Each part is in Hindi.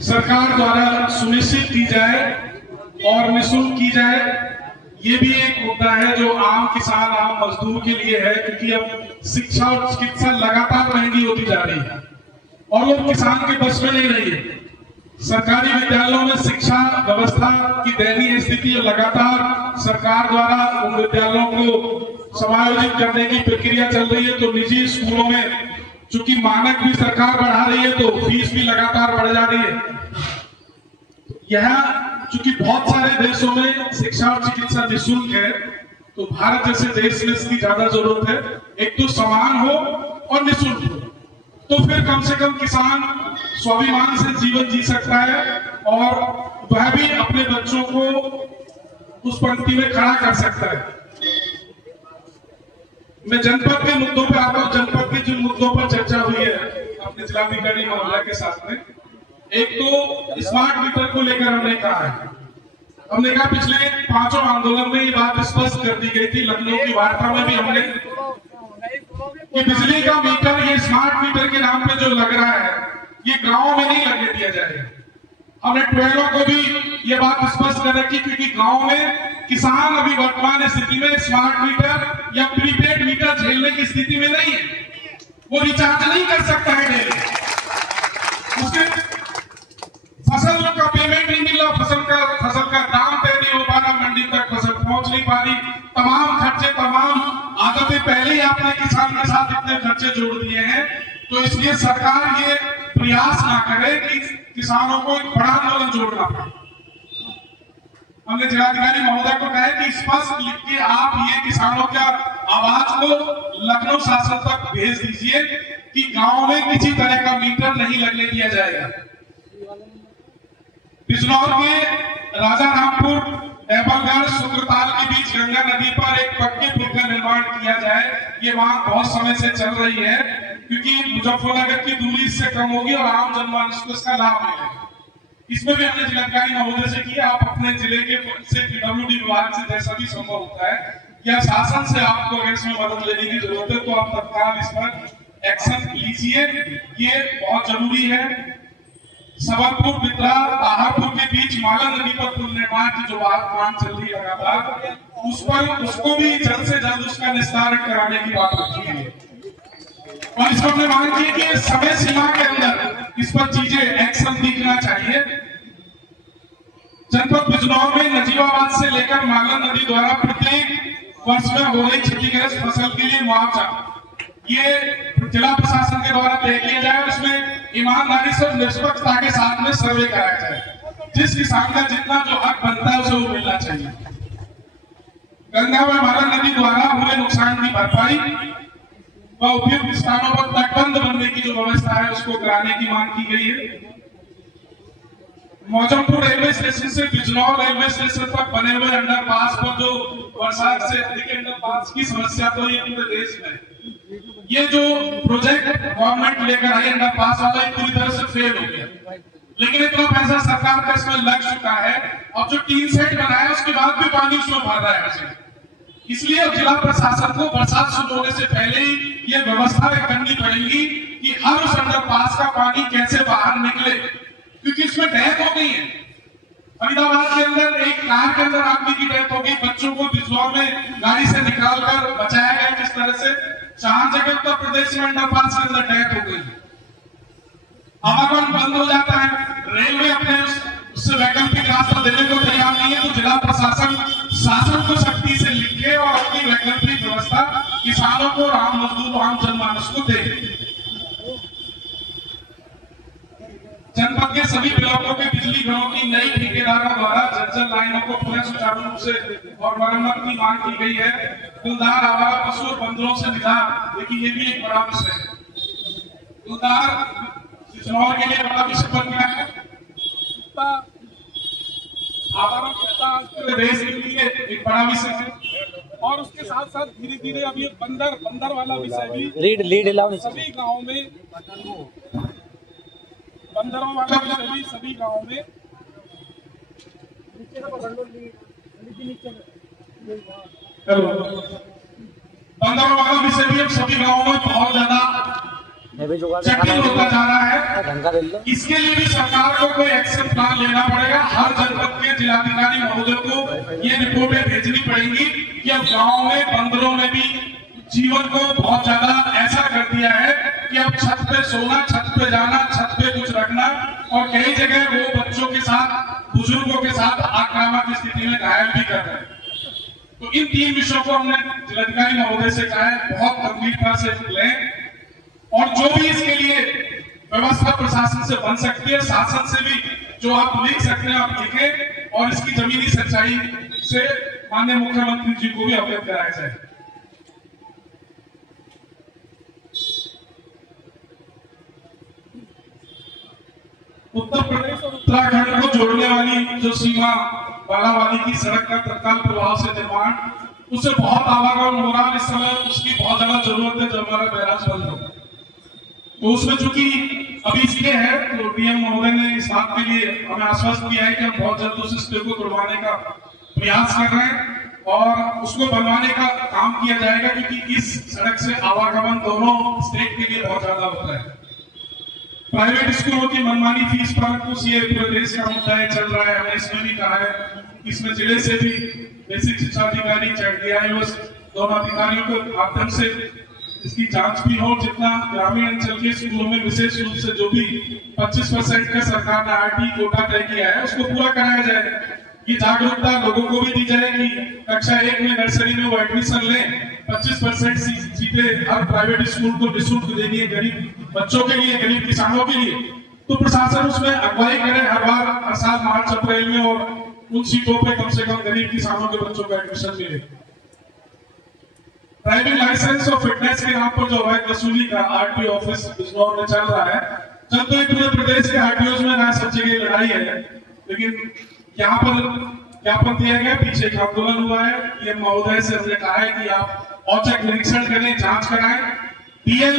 सरकार द्वारा सुनिश्चित की जाए और निःशुल्क की जाए। ये भी एक मुद्दा है जो आम किसान, आम मजदूर के लिए है, क्योंकि अब शिक्षा और चिकित्सा लगातार महंगी होती जा रही है और वो किसान के बस में नहीं रही है। सरकारी विद्यालयों में शिक्षा व्यवस्था की दयनीय स्थिति लगातार सरकार द्वारा उन विद्यालयों को समायोजित करने की प्रक्रिया चल रही है। तो निजी स्कूलों में चूंकि मानक भी सरकार बढ़ा रही है तो फीस भी लगातार बढ़ जा रही है। यह चूंकि बहुत सारे देशों में शिक्षा और चिकित्सा निःशुल्क है, तो भारत जैसे देश में इसकी ज्यादा जरूरत है। एक तो समान हो और निःशुल्क हो, तो फिर कम से कम किसान स्वाभिमान से जीवन जी सकता है और वह भी अपने बच्चों को उस पंक्ति में खड़ा कर सकता है। मैं जनपद के मुद्दों पर आता हूं। जनपद के जिन मुद्दों पर चर्चा हुई है अपने जिलाधिकारी महोदय के साथ में, एक तो स्मार्ट मीटर को लेकर हमने कहा है। हमने कहा पिछले 5 आंदोलन में ये बात स्पष्ट कर दी गई थी, लखनऊ की वार्ता में भी हमने, कि बिजली का मीटर, ये स्मार्ट मीटर के नाम पे जो लग रहा है, ये गांव में नहीं लगने दिया जाएगा। हमने ट्वेलों को भी ये बात स्पष्ट कर रखी, क्योंकि गांव में किसान अभी वर्तमान स्थिति में स्मार्ट मीटर या प्रीपेड मीटर झेलने की स्थिति में नहीं है। वो रिचार्ज नहीं कर सकता है डेली, उसके फसल का पेमेंट नहीं मिल रहा, फसल का दाम तय नहीं हो पा रहा, मंडी तक फसल पहुंच नहीं पा रही, तमाम खर्चे, तमाम आदतें पहले ही आपने किसान के साथ इतने खर्चे जोड़ दिए हैं। तो इसलिए सरकार ये प्रयास ना करे कि किसानों को एक बड़ा आंदोलन जोड़ना पड़े। हमने जिलाधिकारी महोदय को कहा है कि स्पष्ट लिख के आप ये किसानों का आवाज को लखनऊ शासन तक भेज दीजिए कि गांव में किसी तरह का मीटर नहीं लगने दिया जाएगा। बिजनौर के राजा रामपुर डैबलगढ़ सुक्रताल के बीच गंगा नदी पर एक पक्के पुल का निर्माण किया जाए। ये वहां बहुत समय से चल रही है, क्योंकि मुजफ्फरनगर की दूरी इससे कम होगी और आम जनमानस को इसका लाभ मिलेगा। इसमें भी हमने जिलाधिकारी महोदय से किया, आप अपने जिले के से पीडब्ल्यूडी विभाग से जैसा भी संभव होता है या शासन से आपको अगर इसमें मदद लेने की जरूरत है तो आप तत्काल इस पर एक्शन लीजिए। ये बहुत जरूरी है। सबलपुर बिद्रा ताहापुर के बीच माला नदी पर पुल निर्माण की जो बात मांग चल रही है लगातार, उस पर उसको भी जल्द से जल्द उसका निस्तारण कराने की बात रखी है। और इस पर हमने मांग की कि समय सीमा के अंदर इस पर चीजें एक्शन दिखना चाहिए। जनपद बिजनौर में नजीबाबाद से लेकर माला नदी द्वारा प्रत्येक वर्ष में हो रही क्षतिग्रस्त फसल के लिए मुआवजा, ये जिला प्रशासन के द्वारा तय किया जाए और इसमें ईमानदारी से निष्पक्षता के साथ में सर्वे कराया जाए। जिस किसान का जितना जो हक बनता है उसे वो मिलना चाहिए। गंगा व माला नदी द्वारा हुए नुकसान की भरपाई व उपयुक्त स्थानों पर तटबंध बनने की जो व्यवस्था है उसको कराने की मांग की गई है। मौजमपुर रेलवे स्टेशन से बिजनौर रेलवे स्टेशन तक बने हुए अंडरपास पर जो बरसात से अधिक अंडरपास की समस्या तो ये पूरे देश में, ये जो प्रोजेक्ट गवर्नमेंट लेकर आई अंडरपास वाला, ये पूरी तरह से फेल हो गया। लेकिन इतना पैसा सरकार का इसमें लग चुका है, अब जो टीन सेट बनाया उसके बाद भी पानी उसमें भर रहा है। इसलिए जिला प्रशासन को बरसात शुरू होने से पहले ही ये व्यवस्था करनी पड़ेगी कि हर उस अंडरपास का पानी कैसे बाहर निकले, क्योंकि इसमें डेथ हो गई है। फरीदाबाद के अंदर एक कार के अंदर आदमी की डेथ हो गई, बच्चों को बिजनौर में गाड़ी से निकालकर बचाया गया जिस तरह से, 4 जगह उत्तर प्रदेश में अंडरपास के अंदर डेथ हो गई। आवागमन बंद हो जाता है, रेलवे अपने उससे वैकल्पिक रास्ता देने को तैयार नहीं है, तो जिला प्रशासन शासन को सख्ती से लिखे और अपनी वैकल्पिक व्यवस्था किसानों को, आम मजदूर, आम जनमानस को दे। जनपद के सभी ब्लॉकों के बिजली घरों की नई ठेकेदारों द्वारा जर्जर लाइनों को पुनः सुचारू रूप से और मरम्मत की मांग की गई है। गुलदार आवारा पशु और बंदरों से निजात, देखिए ये भी एक बड़ा विषय है। गुलदार बिजनौर के लिए बड़ा विषय बन गया है। आवारा कुत्ता पूरे देश के लिए एक बड़ा विषय है और उसके साथ साथ धीरे धीरे अब ये बंदर वाला विषय भी सभी गाँव में, बंदरों वाला विषय भी सभी गाँव में, बंदरों वाला विषय भी अब सभी गाँव में बहुत ज्यादा जटिल होता जा रहा है। इसके लिए भी सरकार को कोई एक्शन प्लान लेना पड़ेगा। हर जनपद के जिलाधिकारी महोदय को ये रिपोर्टें भेजनी पड़ेंगी कि अब गाँव में बंदरों ने भी जीवन को बहुत ज्यादा ऐसा कर दिया है कि अब छत पे सोना, छत पे जाना, छत पे कुछ रखना, और कई जगह वो बच्चों के साथ, बुजुर्गों के साथ आक्रामक स्थिति में घायल भी कर रहे हैं। तो इन 3 विषयों को हमने जिलाधिकारी महोदय से कहा है बहुत गंभीरता से लें, और जो भी इसके लिए व्यवस्था प्रशासन से बन सकती है, शासन से भी जो आप लिख सकते हैं आप लिखें, और इसकी जमीनी सच्चाई से माननीय मुख्यमंत्री जी को भी अवगत कराया जाए। उत्तर प्रदेश और उत्तराखंड को जोड़ने वाली जो सीमा बालावाली की सड़क का तत्काल प्रभाव से निर्माण, उससे बहुत आवागमन हो रहा है। इस समय उसकी बहुत ज्यादा जरूरत है, जो हमारा बैराज बंद हो। तो उसमें चूंकि अभी इसलिए है, तो डीएम महोदय ने इस बात के लिए हमें आश्वस्त किया है कि हम बहुत जल्द उस स्टे को तुड़वाने का प्रयास कर रहे हैं और उसको बनवाने का काम किया जाएगा, क्योंकि इस सड़क से आवागमन दोनों स्टेट के लिए बहुत ज्यादा होता है। प्राइवेट स्कूलों की मनमानी फीस पर कुछ ये पूरे देश का मुद्दा चल रहा है। हमने इसमें भी कहा है, इसमें जिले से भी बेसिक शिक्षा अधिकारी, डीआईओ, दोनों अधिकारियों के माध्यम से इसकी जांच भी हो। जितना ग्रामीण अंचल के स्कूलों में विशेष रूप से जो भी 25% का सरकार ने आरटी कोटा तय किया है, उसको पूरा कराया जाए। ये जागरूकता लोगों को भी दी जाए कि कक्षा 1 में नर्सरी में वो एडमिशन लें। 25% सीटें हर प्राइवेट स्कूल को निःशुल्क देनी है, गरीब बच्चों के लिए, गरीब किसानों के लिए। तो प्रशासन उसमें अगुवाई करे हर बार, हर साल मार्च अप्रैल में, और उन सीटों पे कम से कम गरीब किसानों के बच्चों को एडमिशन मिले। ड्राइविंग लाइसेंस और फिटनेस के नाम पर जो अवैध वसूली का आरटीओ ऑफिस बिजनौर में चल रहा है, जब तो पूरे प्रदेश के आरटीओ में ना सब जगह लड़ाई है, लेकिन यहाँ पर ज्ञापन दिया गया, पीछे एक आंदोलन हुआ है। ये महोदय से हमने कहा है कि आप औचक निरीक्षण करें, जांच कराएं। डीएल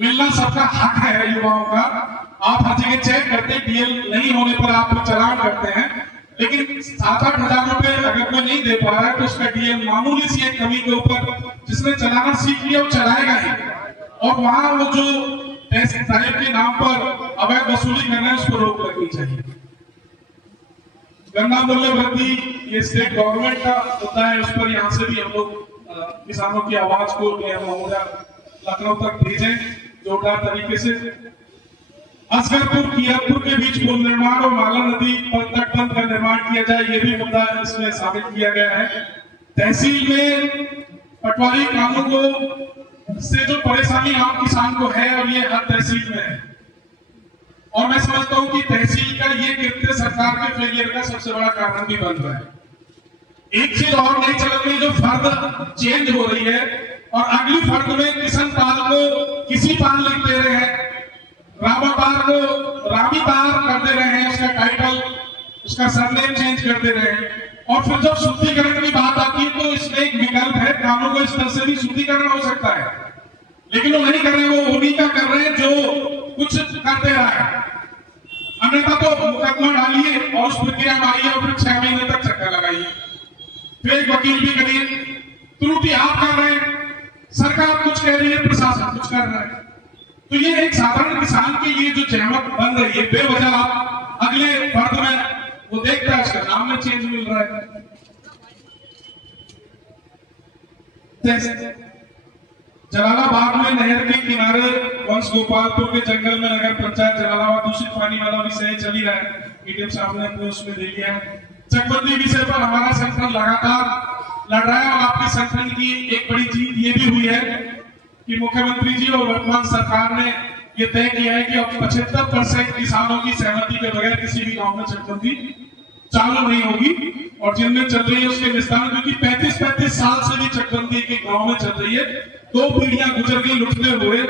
मिलना सबका हक है युवाओं का। आप हर जगह चेक करते हैं, डीएल नहीं होने पर आप चालान करते हैं, लेकिन 7-8 हजार रुपए अगर कोई नहीं दे पा रहा है तो उसका डीएल मामूली सी एक कमी के ऊपर, जिसने चलाना सीख लिया वो चलाएगा ही, और वहां वो जो टेस्ट ड्राइव के नाम पर अवैध वसूली कर रहे हैं उस पर रोक लगनी चाहिए। गन्ना मूल्य वृद्धि ये स्टेट गवर्नमेंट का मुद्दा है, उस पर यहाँ से भी हम लोग किसानों की आवाज को लखनऊ तक भेजें जोरदार तरीके से। असगरपुर कियापुर के बीच पुल निर्माण और माला नदी पर तटबंध का निर्माण किया जाए, ये भी मुद्दा इसमें शामिल किया गया है। तहसील में पटवारी कामों को से जो परेशानी आम किसान को है, और ये हर तहसील में है, और मैं समझता हूं कि तहसील का ये कृत्य सरकार के फेलियर का सबसे बड़ा कारण भी बन रहा है। एक चीज और नहीं चल रही, जो फर्द चेंज हो रही है, और अगली फर्द में किशन पाल को किसी पाल लिख दे रहे हैं, रामापार को रामीपार कर दे रहे हैं, उसका टाइटल, उसका सरनेम चेंज कर दे रहे हैं। और फिर जब शुद्धिकरण की बात आती है तो इसमें एक विकल्प है, कानून को इस तरह से भी शुद्धिकरण हो सकता है, लेकिन वो नहीं कर रहे, वो उन्हीं का कर रहे हैं जो कुछ करते रहा है। अन्यथा तो मुकदमा डालिए और उस प्रक्रिया मारिए और फिर 6 महीने तक चक्कर लगाइए, फिर एक वकील भी करिए। त्रुटि आप कर रहे हैं, सरकार कुछ कह रही है, प्रशासन कुछ कर रहा है। तो ये एक साधारण किसान के लिए जो जहमत बन रही है बेवजह, आप अगले फर्द में वो देखता है उसका नाम में चेंज मिल रहा है। जलालाबाद में नहर के किनारे वंश गोपालपुर के जंगल में नगर पंचायत जलालाबाद दूषित पानी वाला विषय चल ही रहा है, मीडियम साहब ने अपने उसमें दे दिया है। चकबंदी विषय पर हमारा संगठन लगातार लड़ रहा है, और आपके संगठन की एक बड़ी जीत ये भी हुई है कि मुख्यमंत्री जी और वर्तमान सरकार ने ये तय किया है कि अब 75% किसानों की सहमति के बगैर किसी भी गांव में चकबंदी चालू नहीं होगी, और जिनमें चल रही है उसके विस्तार, क्योंकि 35-35 साल से भी चकबंदी के गांव में चल रही है। 2 पीढ़ियां गुजर गई लुटते हुए।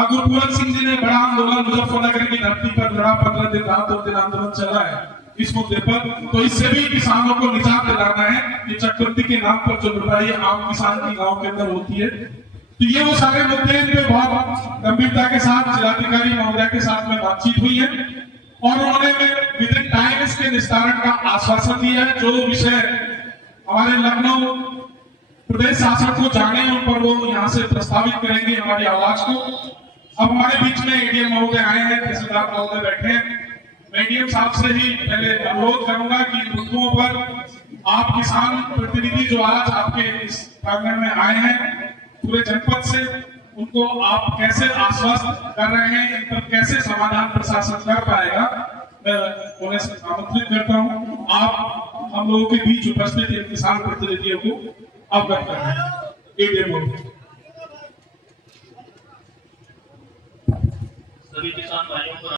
गुरुपूरन सिंह जी ने बड़ा आंदोलन मुजफ्फरनगर की धरती पर लड़ा, 15 दिन रात 2 दिन आंदोलन चला है इस मुद्दे पर। तो इससे भी किसानों को निजात दिलाना है कि चकबंदी के नाम पर जो लुटाई आम किसान की गाँव के अंदर होती है। तो ये वो सारे मुद्दे इन पे बहुत गंभीरता के साथ जिलाधिकारी महोदय के साथ में बातचीत हुई है, और उन्होंने विद इन टाइम इसके निस्तारण का आश्वासन दिया है। जो विषय हमारे लखनऊ प्रदेश शासन को जाने उन पर वो यहाँ से प्रस्तावित करेंगे हमारी आवाज को। अब हमारे बीच में एडीएम महोदय आए हैं, तहसीलदार महोदय बैठे हैं। मैं एडीएम साहब से ही पहले अनुरोध करूंगा कि मुद्दों पर आप किसान प्रतिनिधि जो आज आपके इस प्रांगण में आए हैं पूरे जनपद से, उनको आप कैसे आश्वस्त कर रहे हैं, इन पर कैसे समाधान प्रशासन कर पाएगा, मैं उन्हें आमंत्रित करता हूं। आप हम लोगों के बीच उपस्थित इन किसान प्रतिनिधियों को अवगत कर रहे हैं। एडीएम सभी किसान भाइयों को